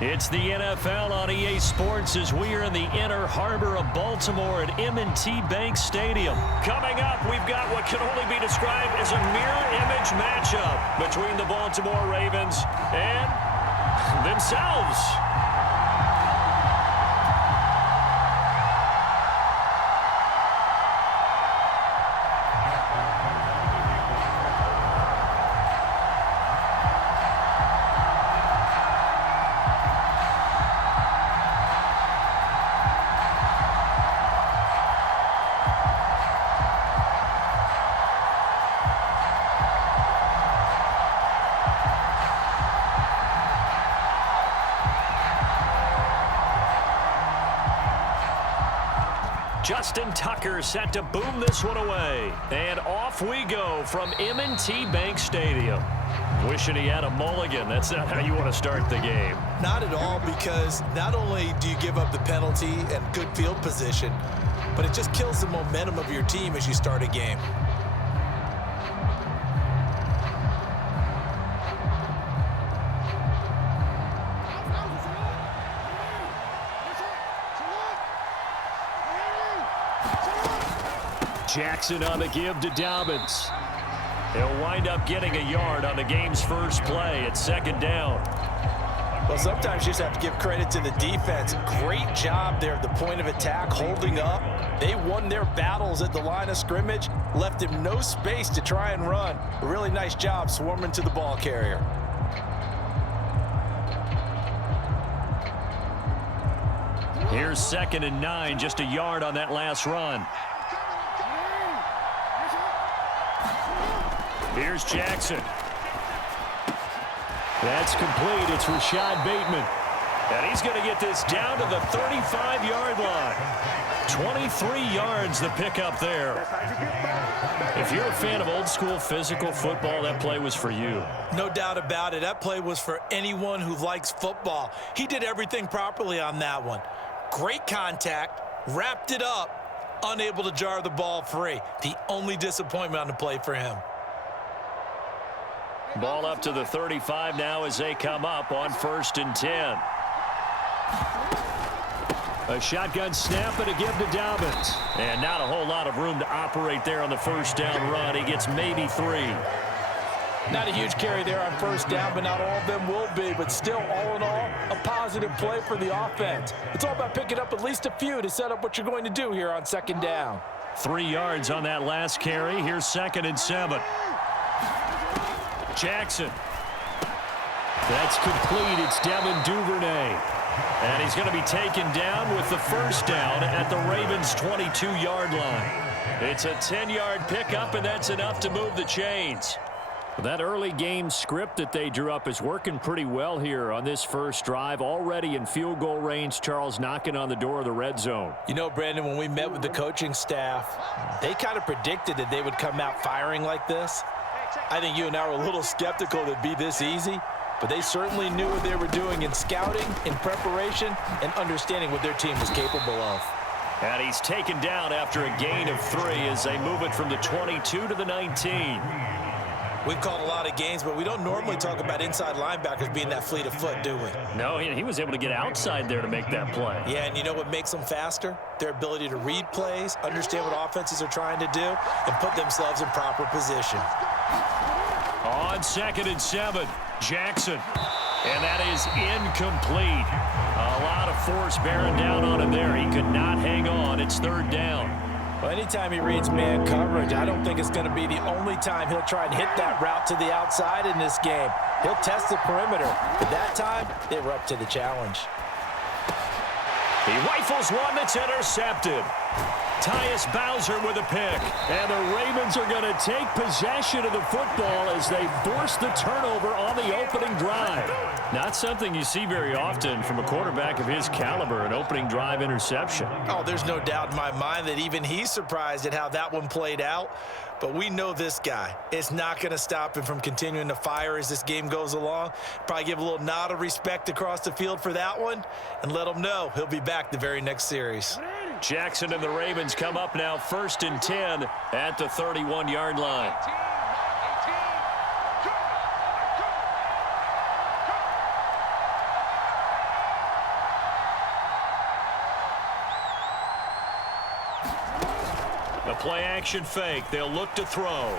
It's the NFL on EA Sports as we are in the inner harbor of Baltimore at M&T Bank Stadium. Coming up, we've got what can only be described as a mirror image matchup between the Baltimore Ravens and themselves. Justin Tucker set to boom this one away. And off we go from M&T Bank Stadium. Wishing he had a mulligan. That's not how you want to start the game. Not at all, because not only do you give up the penalty and good field position, but it just kills the momentum of your team as you start a game. Jackson on the give to Dobbins. He'll wind up getting a yard on the game's first play at second down. Well, sometimes you just have to give credit to the defense. Great job there at the point of attack, holding up. They won their battles at the line of scrimmage, left him no space to try and run. A really nice job swarming to the ball carrier. Here's 2nd and 9, just a yard on that last run. Here's Jackson. That's complete. It's Rashad Bateman. And he's going to get this down to the 35-yard line. 23 yards the pickup there. If you're a fan of old-school physical football, that play was for you. No doubt about it. That play was for anyone who likes football. He did everything properly on that one. Great contact, wrapped it up, unable to jar the ball free. The only disappointment on the play for him. Ball up to the 35 now as they come up on 1st and 10. A shotgun snap and a give to Dobbins. And not a whole lot of room to operate there on the first down run. He gets maybe 3. Not a huge carry there on first down, but not all of them will be. But still, all in all, a positive play for the offense. It's all about picking up at least a few to set up what you're going to do here on 2nd down. 3 yards on that last carry. Here's 2nd and 7. Jackson. That's complete. It's Devin Duvernay. And he's going to be taken down with the first down at the Ravens' 22-yard line. It's a 10-yard pickup, and that's enough to move the chains. That early game script that they drew up is working pretty well here on this first drive. Already in field goal range, Charles knocking on the door of the red zone. You know, Brandon, when we met with the coaching staff, they kind of predicted that they would come out firing like this. I think you and I were a little skeptical that it'd be this easy, but they certainly knew what they were doing in scouting, in preparation, and understanding what their team was capable of. And he's taken down after a gain of 3 as they move it from the 22 to the 19. We've called a lot of games, but we don't normally talk about inside linebackers being that fleet of foot, do we? No, he was able to get outside there to make that play. Yeah, and you know what makes them faster? Their ability to read plays, understand what offenses are trying to do, and put themselves in proper position. On 2nd and 7, Jackson. And that is incomplete. A lot of force bearing down on him there. He could not hang on. It's 3rd down. Well, anytime he reads man coverage, I don't think it's going to be the only time he'll try and hit that route to the outside in this game. He'll test the perimeter. But that time, they were up to the challenge. He rifles one that's intercepted. Tyus Bowser with a pick. And the Ravens are going to take possession of the football as they force the turnover on the opening drive. Not something you see very often from a quarterback of his caliber, an opening drive interception. Oh, there's no doubt in my mind that even he's surprised at how that one played out. But we know this guy. It's not going to stop him from continuing to fire as this game goes along. Probably give a little nod of respect across the field for that one and let him know he'll be back the very next series. Jackson and the Ravens come up now 1st and 10 at the 31-yard line. play action fake. They'll look to throw.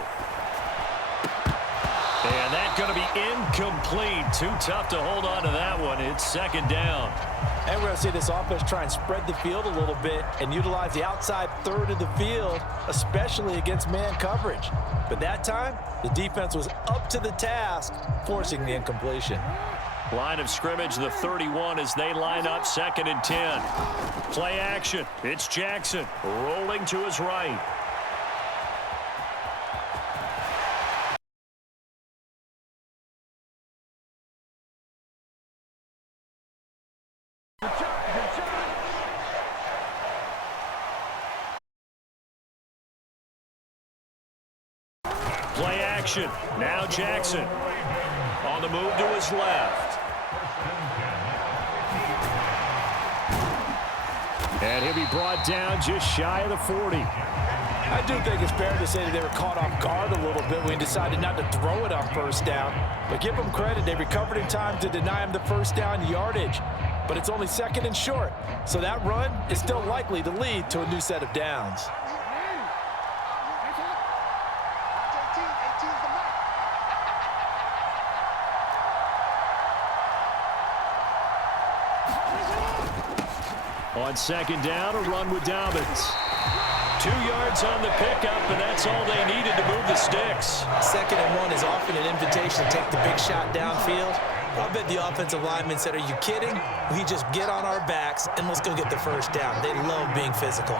And that's going to be incomplete. Too tough to hold on to that one. It's second down. And we're going to see this offense try and spread the field a little bit and utilize the outside third of the field, especially against man coverage. But that time, the defense was up to the task, forcing the incompletion. Line of scrimmage, the 31 as they line up, 2nd and 10. Play action. It's Jackson rolling to his right. Play action. Now Jackson on the move to his left. And he'll be brought down just shy of the 40. I do think it's fair to say that they were caught off guard a little bit when he decided not to throw it on first down. But give them credit, they recovered in time to deny him the first down yardage. But it's only 2nd and short, so that run is still likely to lead to a new set of downs. On 2nd down, a run with Dobbins. 2 yards on the pickup, and that's all they needed to move the sticks. 2nd and 1 is often an invitation to take the big shot downfield. I bet the offensive linemen said, are you kidding? We just get on our backs and let's go get the first down. They love being physical.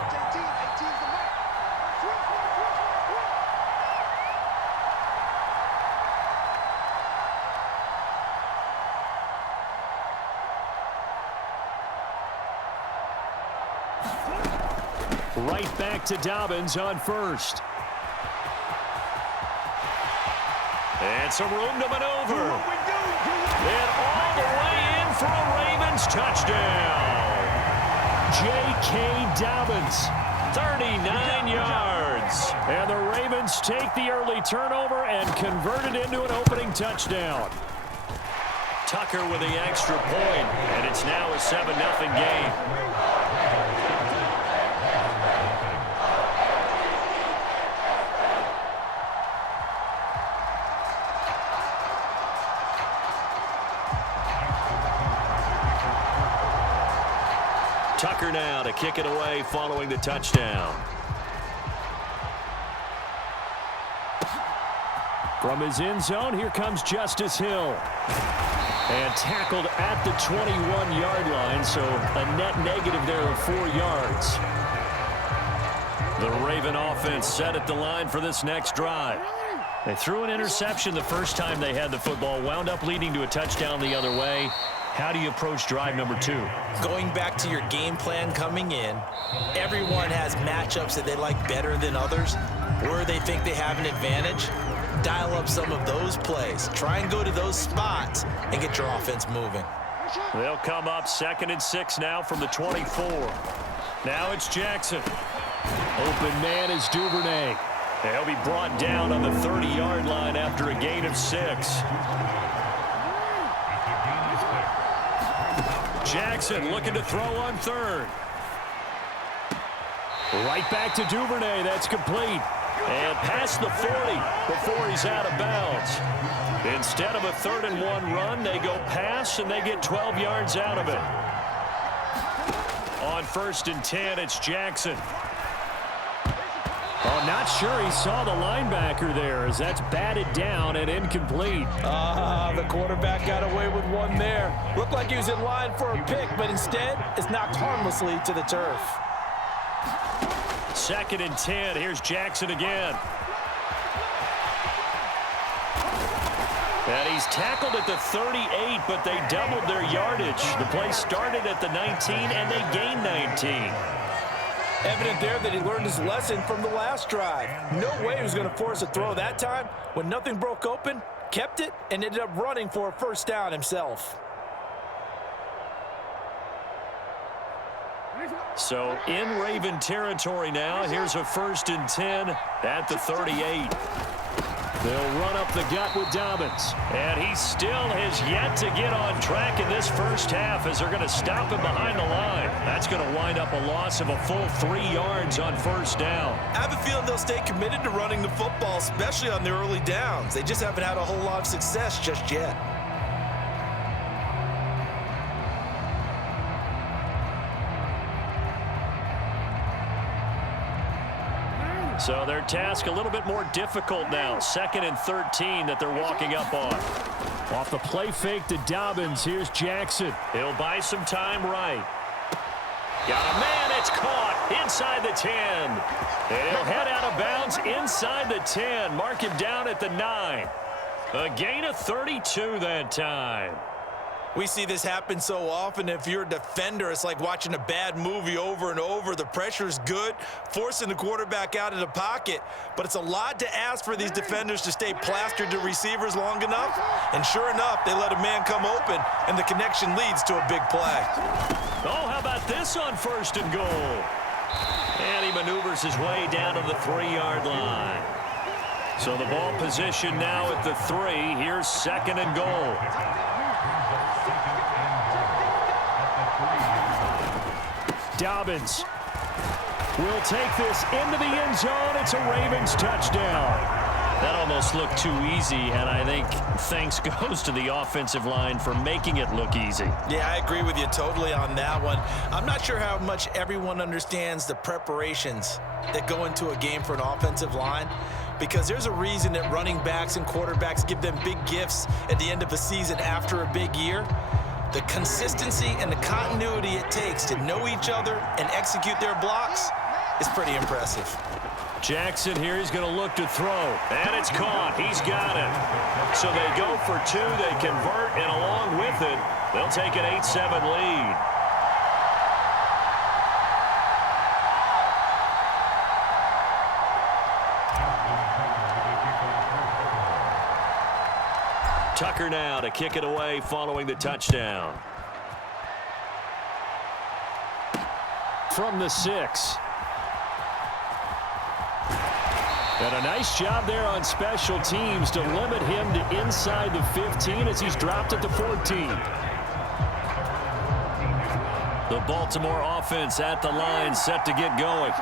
Right back to Dobbins on first. And some room to maneuver. And all the way in for a Ravens touchdown. J.K. Dobbins, 39 yards. And the Ravens take the early turnover and convert it into an opening touchdown. Tucker with the extra point, and it's now a 7-0 game. Tucker now to kick it away following the touchdown. From his end zone, here comes Justice Hill. And tackled at the 21-yard line, so a net negative there of 4 yards. The Raven offense set at the line for this next drive. They threw an interception the first time they had the football, wound up leading to a touchdown the other way. How do you approach drive number 2? Going back to your game plan coming in, everyone has matchups that they like better than others, where they think they have an advantage. Dial up some of those plays. Try and go to those spots and get your offense moving. They'll come up 2nd and 6 now from the 24. Now it's Jackson. Open man is Duvernay. He'll be brought down on the 30-yard line after a gain of 6. Jackson looking to throw on 3rd. Right back to Duvernay. That's complete. And past the 40 before he's out of bounds. Instead of a 3rd and 1 run, they go pass, and they get 12 yards out of it. On 1st and 10, it's Jackson. Oh, not sure he saw the linebacker there, as that's batted down and incomplete. The quarterback got away with one there. Looked like he was in line for a pick, but instead it's knocked harmlessly to the turf. 2nd and 10. Here's Jackson again. And he's tackled at the 38, but they doubled their yardage. The play started at the 19, and they gained 19. Evident there that he learned his lesson from the last drive. No way he was going to force a throw that time. When nothing broke open, kept it, and ended up running for a first down himself. So in Raven territory now. Here's a 1st and 10 at the 38. They'll run up the gut with Dobbins. And he still has yet to get on track in this first half as they're going to stop him behind the line. That's going to wind up a loss of a full 3 yards on first down. I have a feeling they'll stay committed to running the football, especially on the early downs. They just haven't had a whole lot of success just yet. So their task a little bit more difficult now. 2nd and 13 that they're walking up on. Off the play fake to Dobbins. Here's Jackson. He'll buy some time right. Got a man. It's caught inside the 10. And he'll head out of bounds inside the 10. Mark him down at the 9. A gain of 32 that time. We see this happen so often. If you're a defender, it's like watching a bad movie over and over. The pressure is good, forcing the quarterback out of the pocket. But it's a lot to ask for these defenders to stay plastered to receivers long enough. And sure enough, they let a man come open, and the connection leads to a big play. Oh, how about this on 1st and goal? And he maneuvers his way down to the 3-yard line. So the ball position now at the 3. Here's 2nd and goal. Dobbins will take this into the end zone. It's a Ravens touchdown. That almost looked too easy, and I think thanks goes to the offensive line for making it look easy. Yeah, I agree with you totally on that one. I'm not sure how much everyone understands the preparations that go into a game for an offensive line, because there's a reason that running backs and quarterbacks give them big gifts at the end of a season after a big year. The consistency and the continuity it takes to know each other and execute their blocks is pretty impressive. Jackson here, he's going to look to throw. And it's caught. He's got it. So they go for 2. They convert, and along with it, they'll take an 8-7 lead. Tucker now to kick it away following the touchdown. From the 6. And a nice job there on special teams to limit him to inside the 15 as he's dropped at the 14. The Baltimore offense at the line, set to get going.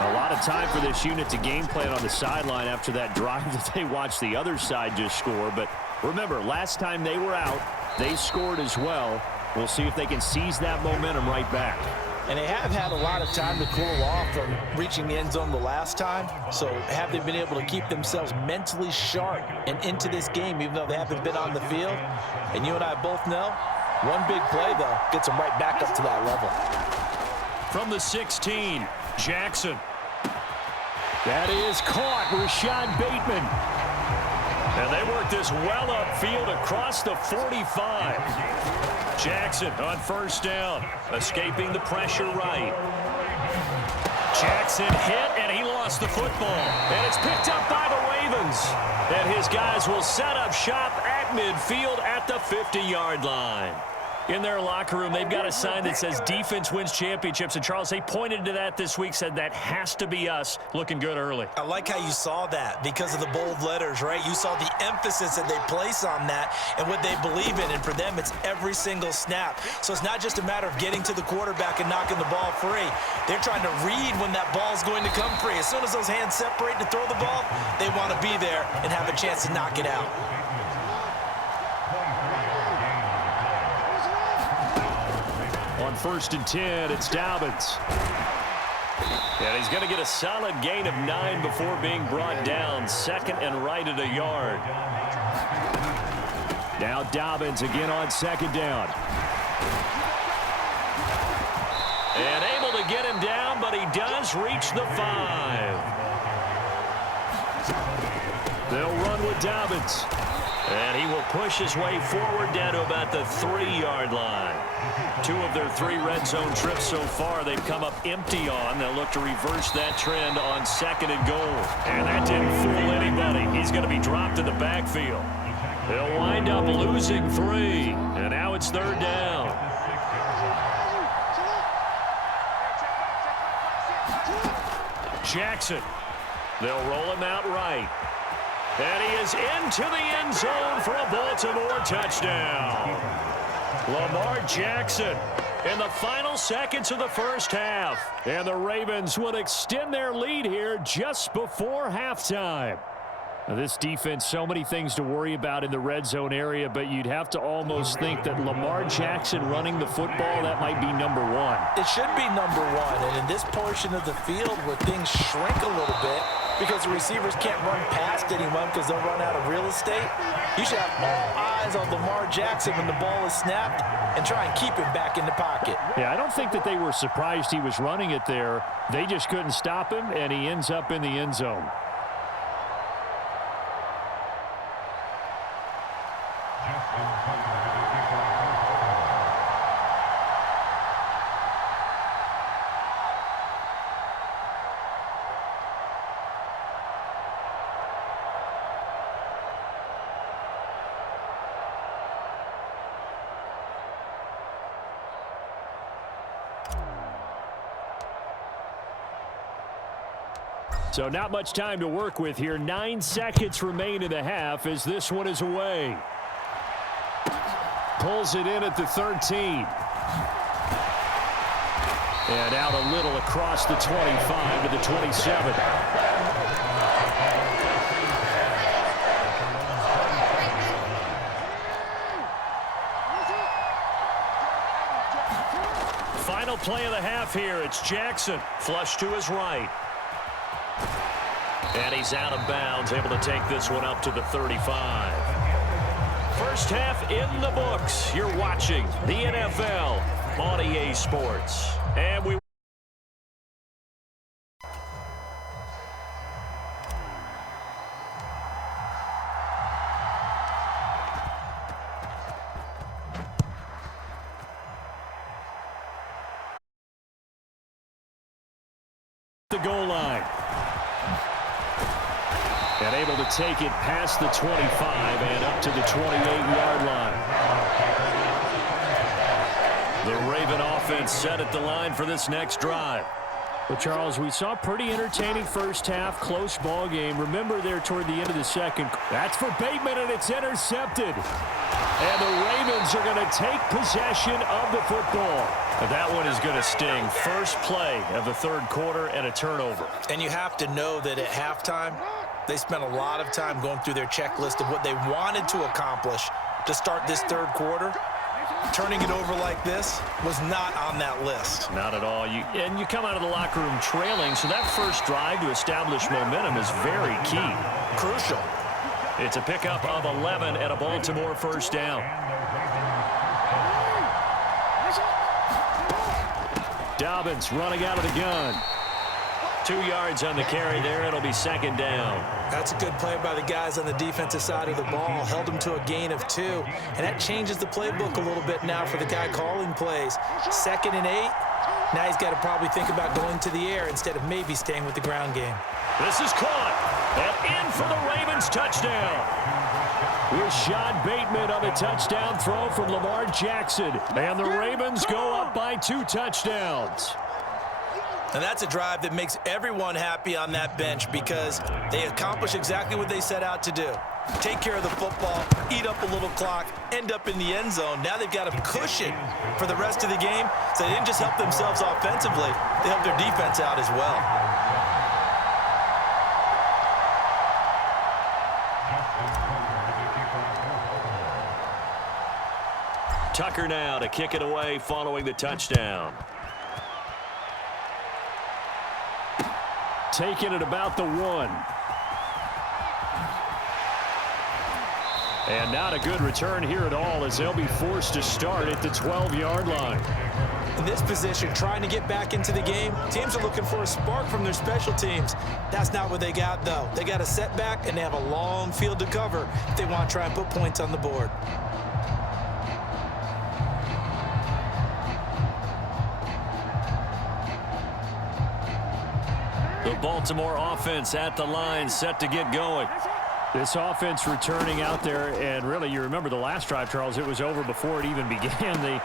A lot of time for this unit to game plan on the sideline after that drive that they watched the other side just score. But remember, last time they were out, they scored as well. We'll see if they can seize that momentum right back. And they have had a lot of time to cool off from reaching the end zone the last time. So have they been able to keep themselves mentally sharp and into this game, even though they haven't been on the field? And you and I both know, one big play, though, gets them right back up to that level. From the 16, Jackson. That is caught. Rashad Bateman. And they work this well upfield across the 45. Jackson on 1st down, escaping the pressure right. Jackson hit, and he lost the football. And it's picked up by the Ravens. And his guys will set up shop at midfield at the 50-yard line. In their locker room, they've got a sign that says defense wins championships. And, Charles, they pointed to that this week, said that has to be us, looking good early. I like how you saw that because of the bold letters, right? You saw the emphasis that they place on that and what they believe in. And for them, it's every single snap. So it's not just a matter of getting to the quarterback and knocking the ball free. They're trying to read when that ball is going to come free. As soon as those hands separate to throw the ball, they want to be there and have a chance to knock it out. On 1st and 10, it's Dobbins. And he's going to get a solid gain of 9 before being brought down. 2nd and right at a yard. Now Dobbins again on 2nd down. And able to get him down, but he does reach the 5. They'll run with Dobbins. And he will push his way forward down to about the 3-yard line. 2 of their 3 red zone trips so far they've come up empty on. They'll look to reverse that trend on 2nd and goal. And that didn't fool anybody. He's going to be dropped in the backfield. They'll wind up losing 3. And now it's 3rd down. Jackson. They'll roll him out right. And he is into the end zone for a Baltimore touchdown. Lamar Jackson in the final seconds of the first half. And the Ravens would extend their lead here just before halftime. Now, this defense, so many things to worry about in the red zone area, but you'd have to almost think that Lamar Jackson running the football, that might be number one. It should be number one, and in this portion of the field where things shrink a little bit because the receivers can't run past anyone because they'll run out of real estate, you should have all eyes on Lamar Jackson when the ball is snapped and try and keep him back in the pocket. Yeah, I don't think that they were surprised he was running it there. They just couldn't stop him, and he ends up in the end zone. So not much time to work with here. 9 seconds remain in the half as this one is away. Pulls it in at the 13. And out a little across the 25 to the 27. Final play of the half here. It's Jackson. Flush to his right. And he's out of bounds, able to take this one up to the 35. First half in the books. You're watching the NFL on EA Sports. And we the goal line. And able to take it past the 25 and up to the 28-yard line. The Raven offense set at the line for this next drive. But, Charles, we saw a pretty entertaining first half, close ball game. Remember there toward the end of the second. That's for Bateman, and it's intercepted. And the Ravens are going to take possession of the football. And that one is going to sting. First play of the third quarter and a turnover. And you have to know that at halftime, they spent a lot of time going through their checklist of what they wanted to accomplish to start this third quarter. Turning it over like this was not on that list. Not at all. And you come out of the locker room trailing, so that first drive to establish momentum is very key. Crucial. It's a pickup of 11 and a Baltimore first down. Dobbins running out of the gun. 2 yards on the carry there. It'll be second down. That's a good play by the guys on the defensive side of the ball. Held him to a gain of 2. And that changes the playbook a little bit now for the guy calling plays. 2nd and 8. Now he's got to probably think about going to the air instead of maybe staying with the ground game. This is caught. And in for the Ravens touchdown. Rashad Bateman on a touchdown throw from Lamar Jackson. And the Ravens go up by 2 touchdowns. And that's a drive that makes everyone happy on that bench because they accomplish exactly what they set out to do. Take care of the football, eat up a little clock, end up in the end zone. Now they've got a cushion for the rest of the game. So they didn't just help themselves offensively, they helped their defense out as well. Tucker now to kick it away following the touchdown. Taking it about the 1. And not a good return here at all as they'll be forced to start at the 12-yard line. In this position, trying to get back into the game, teams are looking for a spark from their special teams. That's not what they got, though. They got a setback, and they have a long field to cover if they want to try and put points on the board. The Baltimore offense at the line, set to get going. This offense returning out there, and really, you remember the last drive, Charles, it was over before it even began.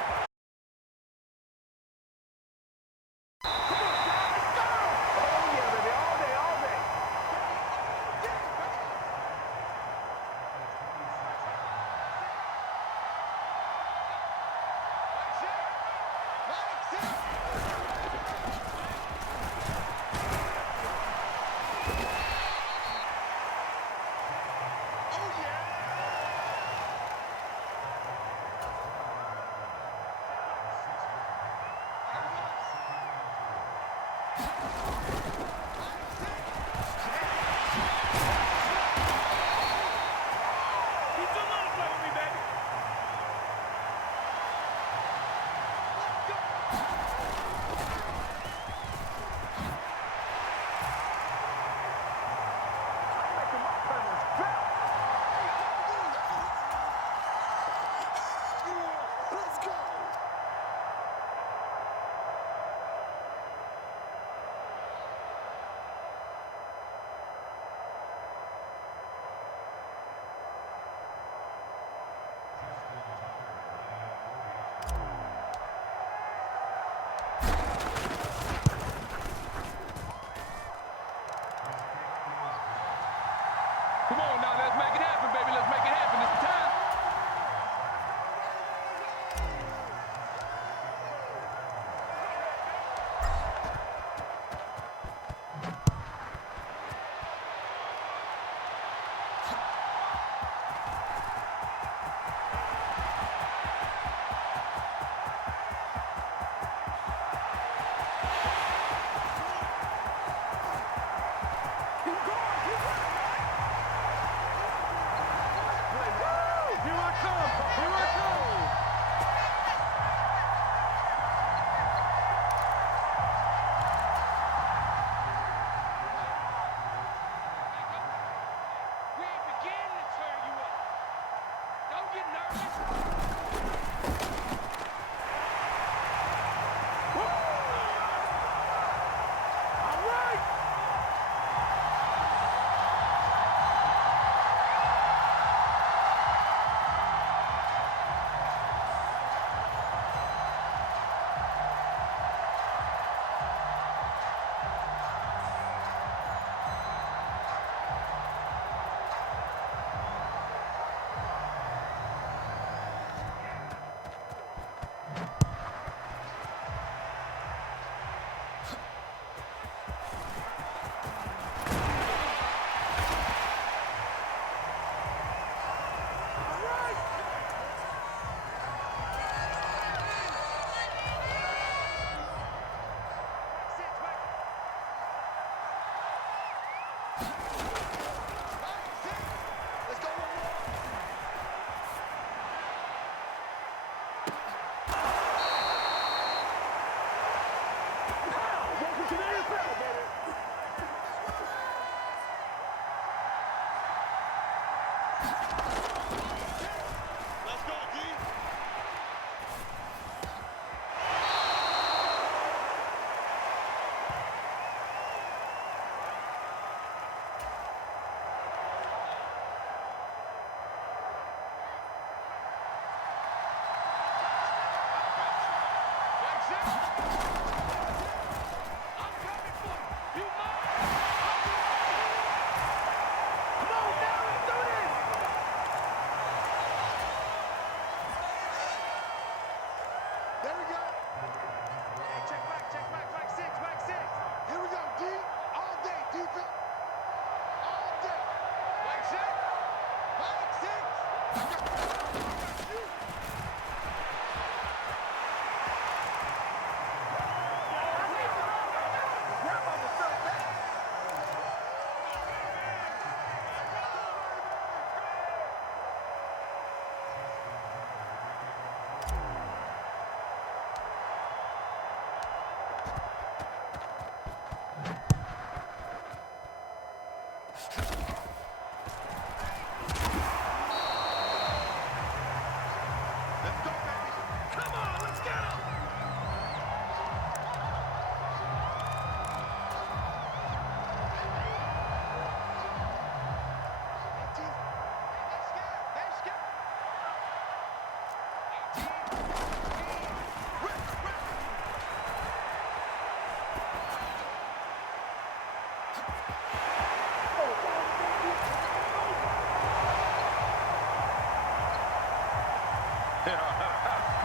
Come on now, let's make it happen, baby. Let's make it happen. It's the time.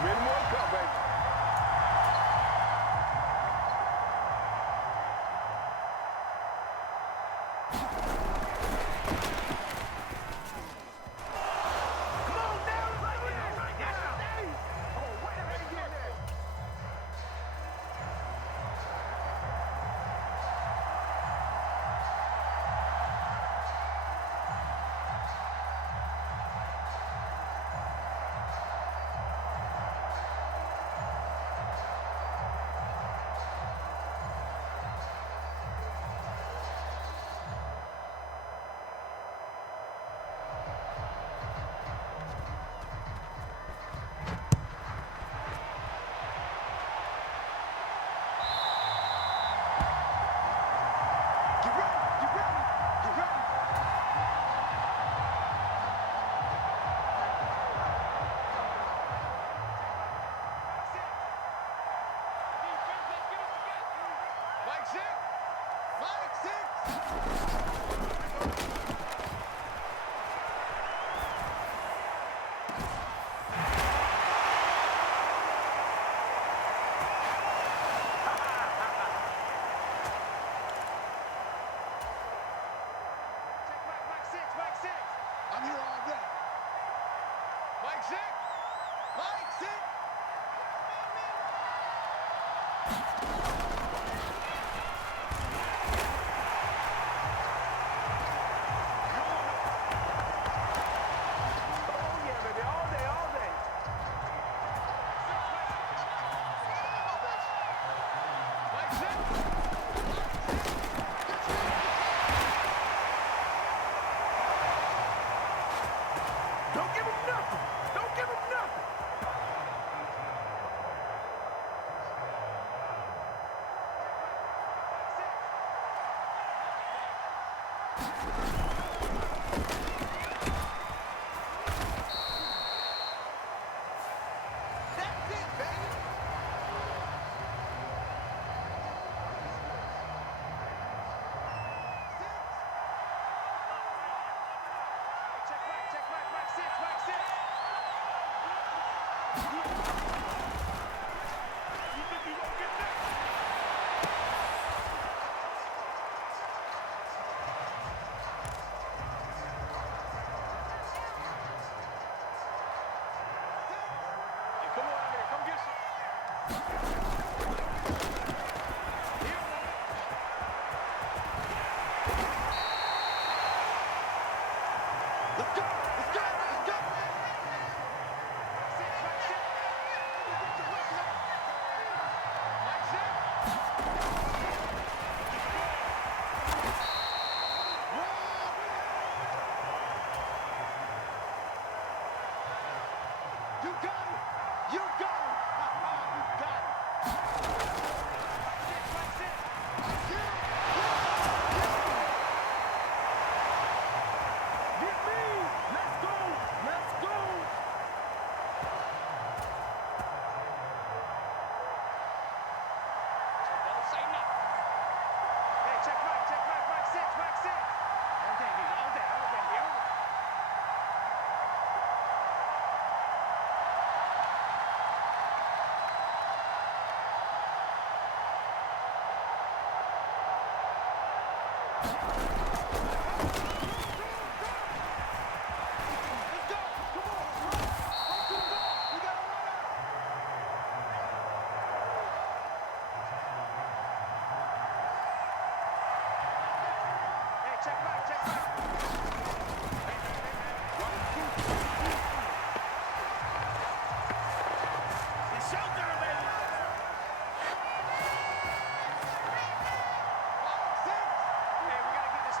Many more come, baby. I'm here all day. Mike six. Mike six. Oh yeah, baby, all day, all day. Mike six. Don't give him nothing. Don't give him nothing. That's it, baby. Check Mike six, Mike six. You think you gonna get that? Hey, come on out here, come get some. Here. Let's go, let's go, let's go. Mike six. Get your whistle. Mike six. You got it! You got it! You got it! Mike six. Get me! Let's go! Let's go! Don't say nothing. Hey, check Mike six, Mike six. All day, baby, all day, all day, all day. Let's go! Come on! Run to the ball! We gotta run out! Hey, check Mike, check Mike. It's showdown, baby! Mike six! Hey, we gotta get this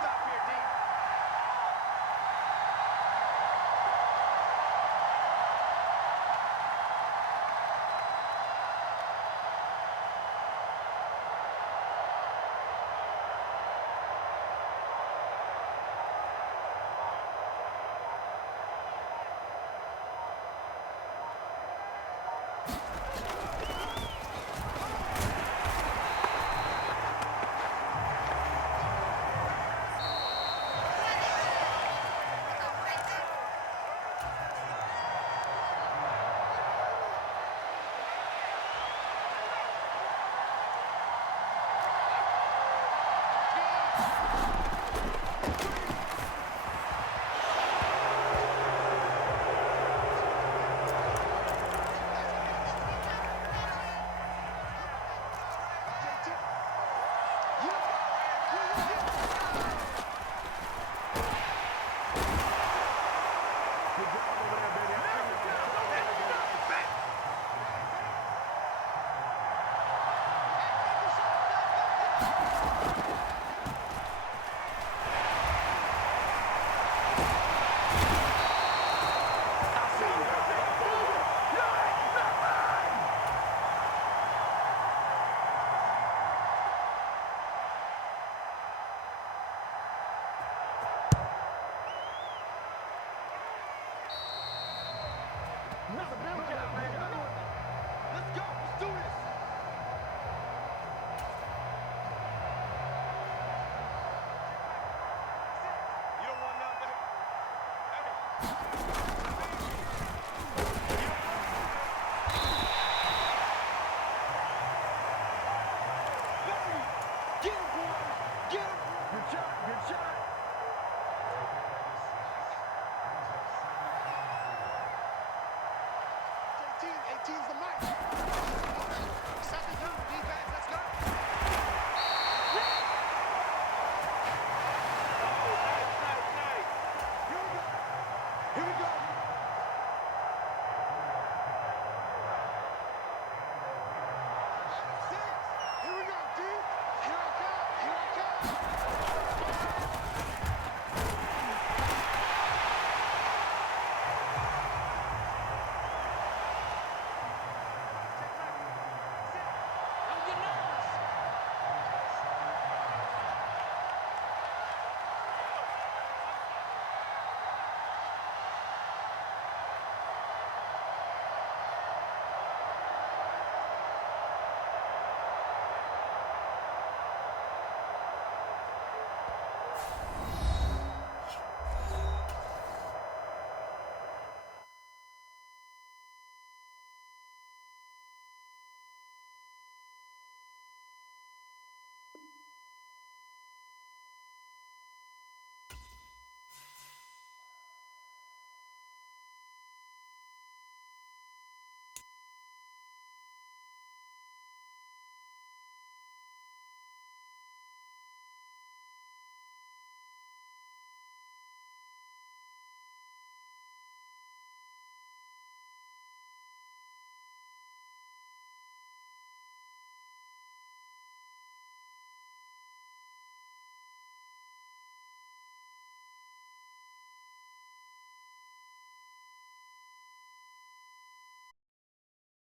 18. 18's the mark. Second down, defense, let's go.